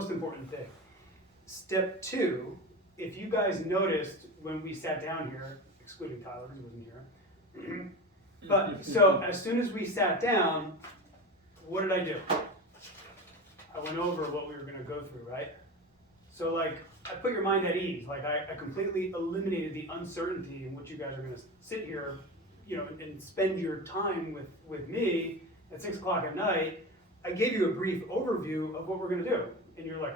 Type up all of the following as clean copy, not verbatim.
Most important thing. Step two, if you guys noticed when we sat down here, excluding Tyler because he wasn't here, but so as soon as we sat down, what did I do? I went over what we were going to go through, right? So like, I put your mind at ease. Like I completely eliminated the uncertainty in which you guys are going to sit here, and spend your time with me at 6 o'clock at night. I gave you a brief overview of what we're going to do. And you're like,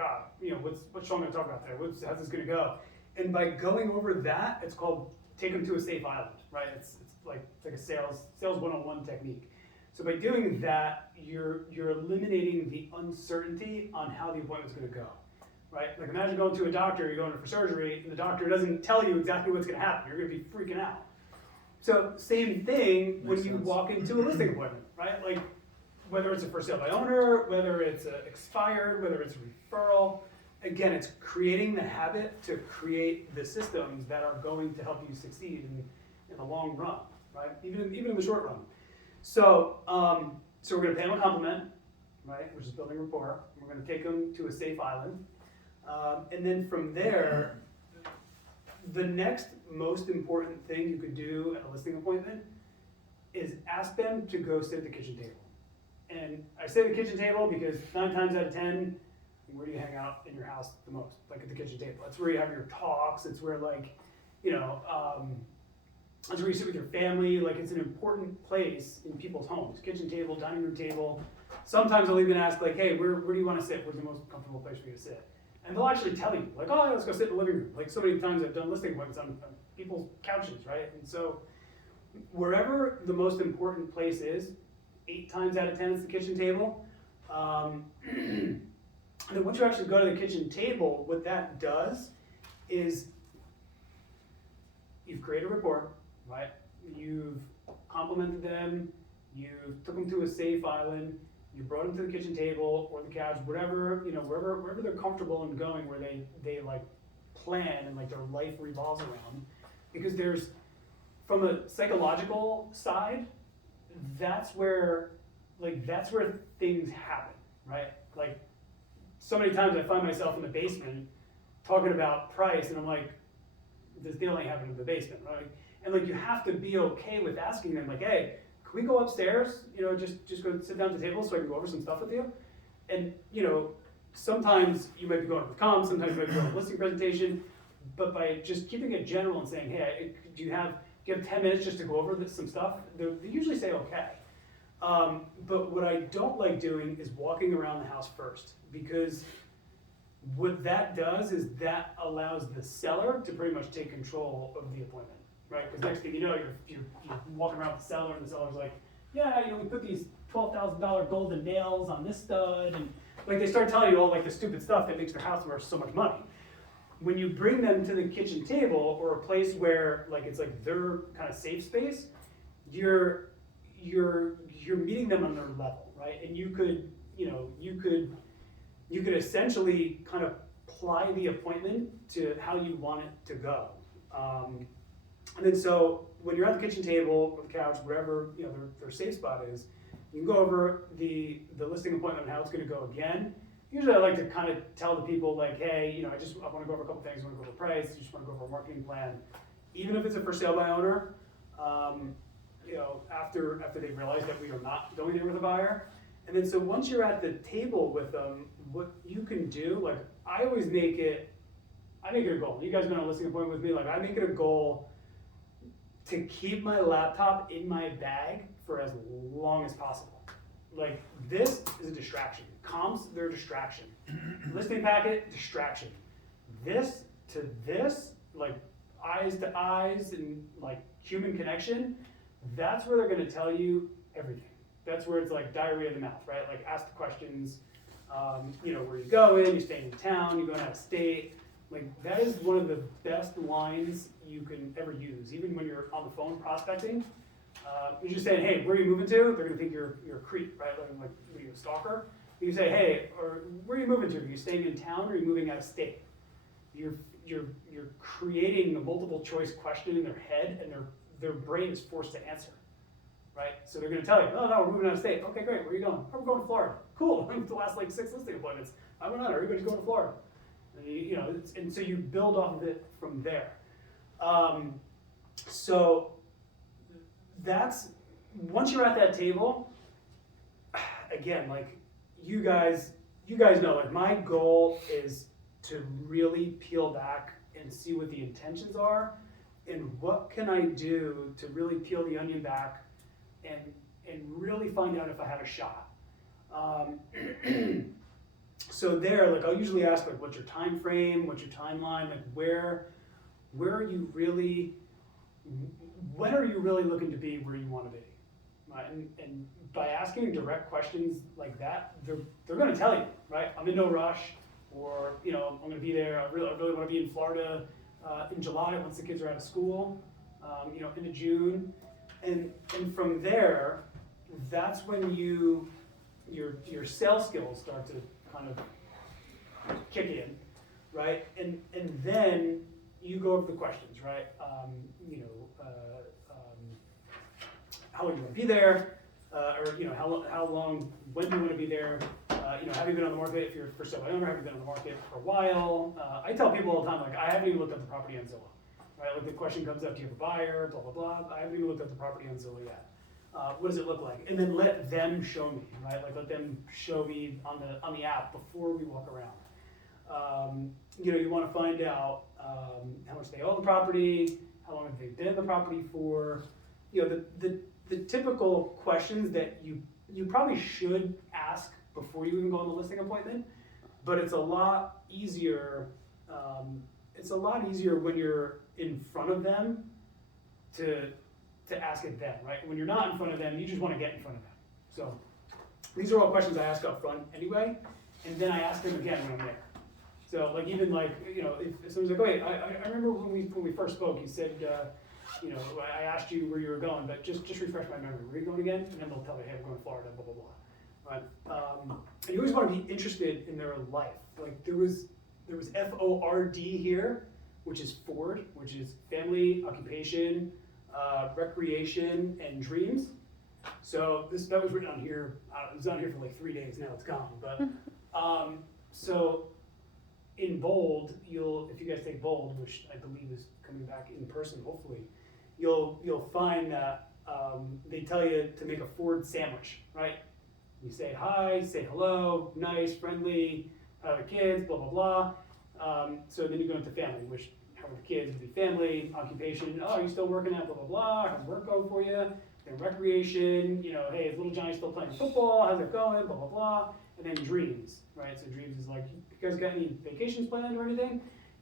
what's Shawn going to talk about today? How's this going to go? And by going over that, it's called take them to a safe island, right? It's like a sales 101 technique. So by doing that, you're eliminating the uncertainty on how the appointment's going to go, right? Like imagine going to a doctor, you're going in for surgery, and the doctor doesn't tell you exactly what's going to happen. You're going to be freaking out. So same thing when you walk into a listing appointment, right? Like whether it's a for sale by owner, whether it's expired, whether it's a referral. Again, it's creating the habit to create the systems that are going to help you succeed in the long run, right? Even in the short run. So, so we're going to pay them a compliment, right? Which is building rapport. We're going to take them to a safe island, and then from there, the next most important thing you could do at a listing appointment is ask them to go sit at the kitchen table. And I say the kitchen table because 9 times out of 10, where do you hang out in your house the most? Like at the kitchen table. That's where you have your talks. It's where that's where you sit with your family. Like it's an important place in people's homes. Kitchen table, dining room table. Sometimes I'll even ask like, hey, where do you want to sit? Where's the most comfortable place for you to sit? And they'll actually tell you, like, oh, let's go sit in the living room. Like so many times I've done listing appointments on people's couches, right? And so wherever the most important place is, 8 times out of 10 it's the kitchen table. And then once you actually go to the kitchen table, what that does is you've created rapport, right? You've complimented them, you took them to a safe island, you brought them to the kitchen table or the couch, wherever they're comfortable in going, where they like plan and like their life revolves around. Because there's, from a psychological side, that's where things happen, right? Like so many times I find myself in the basement talking about price, and I'm like, this deal ain't happening in the basement, right? And like you have to be okay with asking them, like, hey, can we go upstairs? Just go sit down at the table so I can go over some stuff with you. And sometimes you might be going with comms, sometimes you might be going with listing presentation, but by just keeping it general and saying, hey, do you have 10 minutes just to go over some stuff? They usually say okay. But what I don't like doing is walking around the house first, because what that does is that allows the seller to pretty much take control of the appointment, right? Because next thing you know, you're walking around with the seller, and the seller's like, yeah, we put these $12,000 golden nails on this stud, and like they start telling you all like the stupid stuff that makes their house worth so much money. When you bring them to the kitchen table or a place where like it's like their kind of safe space, you're meeting them on their level, right? And you could essentially kind of ply the appointment to how you want it to go. And then so when you're at the kitchen table or the couch, wherever their safe spot is, you can go over the listing appointment and how it's going to go again. Usually I like to kind of tell the people like, hey, I want to go over a couple things. I want to go over price. I just want to go over a marketing plan. Even if it's a for sale by owner, after they realize that we are not going there with a buyer. And then so once you're at the table with them, what you can do, like I make it a goal. You guys been on a listing appointment with me, like I make it a goal to keep my laptop in my bag for as long as possible. Like this is a distraction. Comms, they're a distraction. Listing packet, distraction. This to this, like eyes to eyes and like human connection, that's where they're gonna tell you everything. That's where it's like diarrhea in the mouth, right? Like ask the questions, where you going, you're staying in town, you're going out of state. Like that is one of the best lines you can ever use, even when you're on the phone prospecting. You're just saying, hey, where are you moving to? They're gonna think you're a creep, right? Like are you a stalker? You say, hey, or where are you moving to? Are you staying in town or are you moving out of state? You're creating a multiple choice question in their head, and their brain is forced to answer, right? So they're gonna tell you, oh no, we're moving out of state. Okay, great, where are you going? Oh, we're going to Florida. Cool, the last like 6 listing appointments. I went on, everybody's going to Florida. And and so you build off of it from there. So that's, once you're at that table, again, like you guys know, like my goal is to really peel back and see what the intentions are and what can I do to really peel the onion back and really find out if I have a shot. So there, like I'll usually ask like, what's your time frame, what's your timeline, like where are you really, when are you really looking to be where you want to be? Right? And by asking direct questions like that, they're going to tell you, right? I'm in no rush, or I'm going to be there. I really want to be in Florida in July once the kids are out of school, into June, and from there, that's when your sales skills start to kind of kick in, right? And then you go over the questions, right? How long do you want to be there? Or how long, when do you want to be there? Have you been on the market if you're for sale by owner? Have you been on the market for a while? I tell people all the time, like, I haven't even looked at the property on Zillow, right? Like the question comes up, do you have a buyer? Blah, blah, blah. I haven't even looked at the property on Zillow yet. What does it look like? And then let them show me, right? Like let them show me on the app before we walk around. You want to find out how much they own the property, how long have they been in the property for, the typical questions that you probably should ask before you even go on the listing appointment, but it's a lot easier. It's a lot easier when you're in front of them to ask it then, right? When you're not in front of them, you just want to get in front of them. So these are all questions I ask up front anyway, and then I ask them again when I'm there. So like even like if someone's like, wait, I remember when we first spoke, you said I asked you where you were going, but just refresh my memory. Where are you going again? And then they'll tell me, hey, we're going to Florida, blah blah blah. Right? And you always want to be interested in their life. Like there was FORD here, which is Ford, which is family, occupation, recreation, and dreams. So that was written on here. It was on here for like 3 days. Now it's gone. But so in bold, if you guys take bold, which I believe is coming back in person, hopefully, you'll find that they tell you to make a Ford sandwich, right? You say hi, say hello, nice, friendly, how are the kids, blah blah blah. So then you go into family, which how are the kids? Would be family, occupation. Oh, are you still working at blah blah blah? How's work going for you? Then recreation. Hey, is little Johnny still playing football? How's it going? Blah blah blah. And then dreams, right? So dreams is like, you guys got any vacations planned or anything?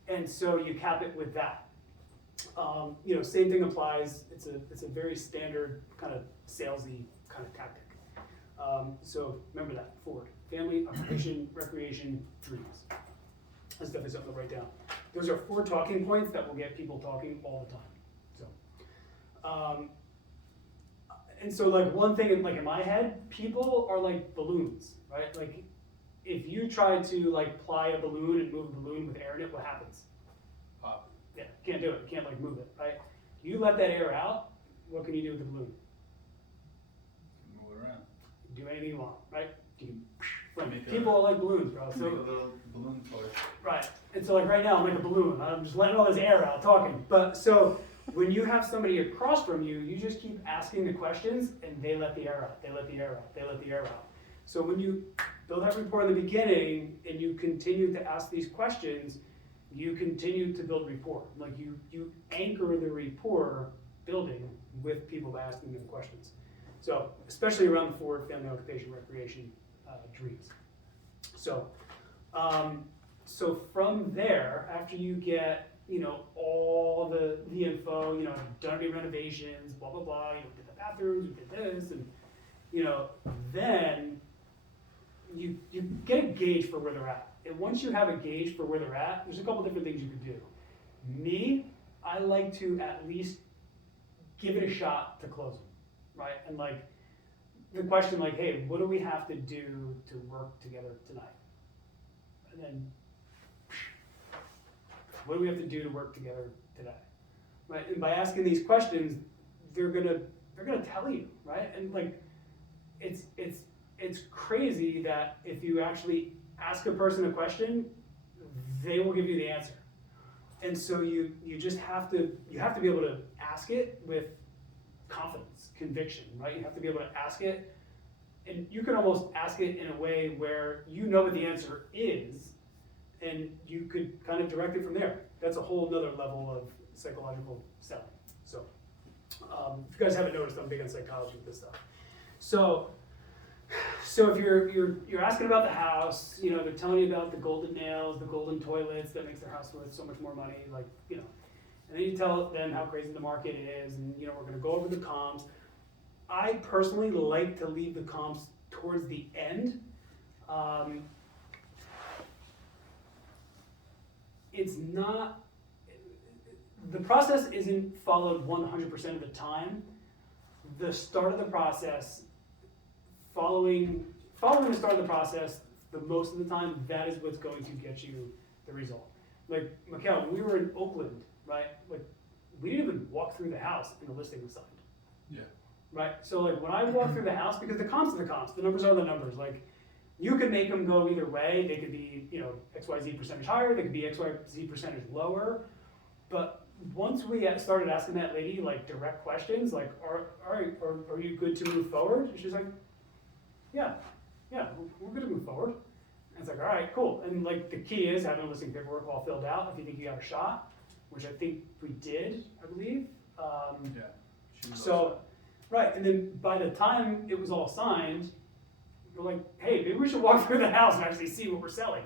And so you cap it with that. Same thing applies. It's a very standard kind of salesy kind of tactic. So remember that, Ford, family, occupation, recreation, dreams. That's definitely something to write down. Those are 4 talking points that will get people talking all the time. So, and so like one thing in my head, people are like balloons, right? Like if you try to like ply a balloon and move a balloon with air in it, what happens? Pop. Yeah, can't do it. You can't like move it, right? You let that air out, what can you do with the balloon? Move it around. Do anything you want, right? Make People are like balloons, bro. So make a little balloon toy. right. And so like right now, I'm like a balloon. I'm just letting all this air out, talking. But so when you have somebody across from you, you just keep asking the questions and they let the air out, they let the air out, they let the air out. So when you build that rapport in the beginning and you continue to ask these questions, you continue to build rapport. Like you anchor the rapport building with people by asking them questions. So especially around the Ford, family, occupation, recreation, dreams. So, so from there, after you get all the info, done any renovations, blah blah blah, did the bathrooms, you did this, and then you get a gauge for where they're at. And once you have a gauge for where they're at, there's a couple different things you could do. Me, I like to at least give it a shot to close them, right? And like the question, like, hey, what do we have to do to work together tonight? And then, what do we have to do to work together today? Right? And by asking these questions, they're gonna they're gonna tell you, right? And like, it's crazy that if you actually ask a person a question, they will give you the answer. And so you just have to be able to ask it with confidence, conviction, right? You have to be able to ask it, and you can almost ask it in a way where you know what the answer is, and you could kind of direct it from there. That's a whole nother level of psychological selling. So, if you guys haven't noticed, I'm big on psychology with this stuff. So if you're asking about the house, you know, they're telling you about the golden nails, the golden toilets that makes their house worth so much more money, like, you know, and then you tell them how crazy the market is, and you know, we're gonna go over the comps. I personally like to leave the comps towards the end. It's not, the process isn't followed 100% of the time. The start of the process, following the start of the process, the most of the time, that is what's going to get you the result. Like, Mikhail, when we were in Oakland, right, like, we didn't even walk through the house and the listing was signed. Yeah. Right, so like when I walk through the house, because the comps are the comps, the numbers are the numbers, like, you could make them go either way. They could be, you know, XYZ percentage higher, they could be XYZ percentage lower. But once we started asking that lady like direct questions, like, are you good to move forward? And she's like, yeah, we're good to move forward. And it's like, all right, cool. And like the key is having a listing paperwork all filled out if you think you got a shot, which I think we did, I believe. Yeah. She was So, right, and then by the time it was all signed, we're like, hey, maybe we should walk through the house and actually see what we're selling,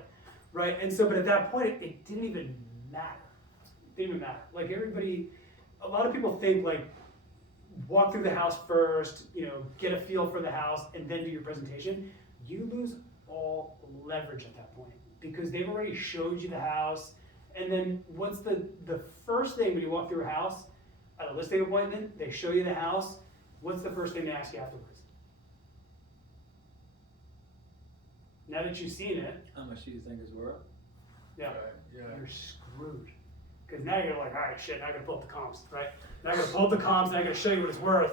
right? And so, but at that point, it didn't even matter. It didn't even matter. Like everybody, a lot of people think like, walk through the house first, you know, get a feel for the house, and then do your presentation. You lose all leverage at that point because they've already showed you the house. And then what's the first thing when you walk through a house at a listing appointment, they show you the house, what's the first thing they ask you afterwards? Now that you've seen it, How much do you think it's worth? yeah, Right, yeah. you're screwed. Because now you're like, all right, shit, now I gotta pull up the comps, right? Now I gotta pull up the comps and I gotta show you what it's worth.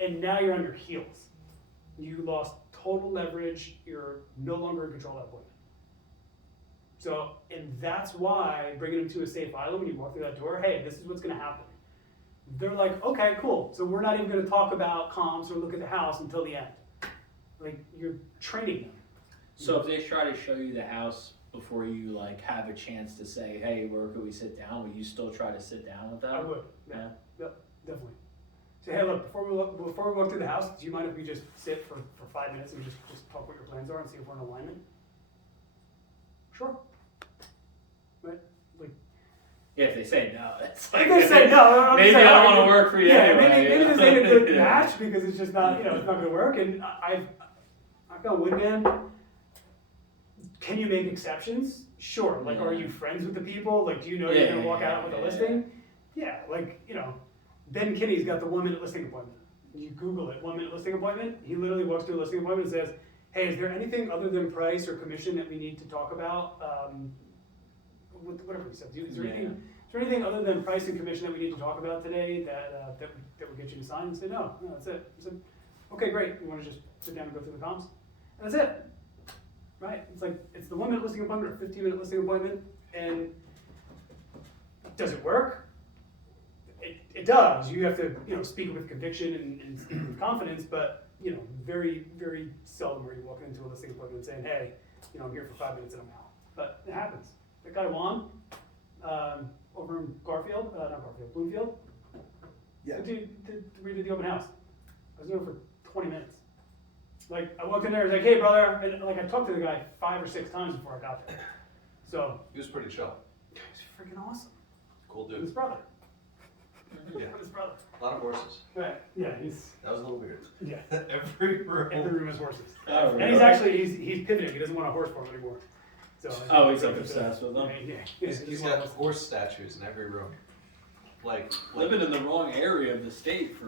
And now you're on your heels. You lost total leverage, you're no longer in control of that appointment. So, and that's why bringing them to a safe island when you walk through that door, hey, this is what's gonna happen. They're like, okay, cool. So we're not even gonna talk about comps or look at the house until the end. Like, you're training them. So if they try to show you the house before you like have a chance to say, hey, where could we sit down? Would you still try to sit down with them? I would, yeah. Yeah. Yep, definitely. Say, hey, look, before we walk through the house, do you mind if we just sit for 5 minutes and just talk what your plans are and see if we're in alignment? Sure. Right? Like, Yeah, if they say no, it's if like they say no, I'm maybe saying, I don't all right, want to work for you yeah, anyway. maybe this ain't a good Yeah. match because it's just not, you know, it's not gonna work. And I've gone wood, man. Can you make exceptions? Sure. Like, are you friends with the people? Like, do you know you're gonna walk out with a listing? Yeah, like, you know, Ben Kinney's got the 1 minute listing appointment. You Google it, 1 minute listing appointment. He literally walks through a listing appointment and says, hey, is there anything other than price or commission that we need to talk about? Whatever he said. Is there anything other than price and commission that we need to talk about today that will get you to sign? And say, no, that's it. I said, okay, great. You want to just sit down and go through the comps? And that's it. Right? It's like, it's the 1 minute listing appointment or 15 minute listing appointment. And does it work? It does. You have to, you know, speak with conviction and speak with confidence, but, you know, very, very seldom are you walking into a listing appointment saying, hey, you know, I'm here for 5 minutes and I'm out. But it happens. That guy Juan, over in Bloomfield. Yeah. The dude redid the open house. I was there for 20 minutes. Like, I walked in there, I was like, hey brother, and like I talked to the guy 5 or 6 times before I got there. So, He was pretty chill. it was freaking awesome. Cool His dude. brother. Yeah. His brother. A lot of horses. Right. Yeah, he's, That was a little weird. yeah. Every room. Every room has horses. Oh, And really? he's actually, he's pivoting, he doesn't want a horse farm anymore. So, Oh, he's like obsessed with them? Yeah. He's got horse statues in every room. Like Living in the wrong area of the state for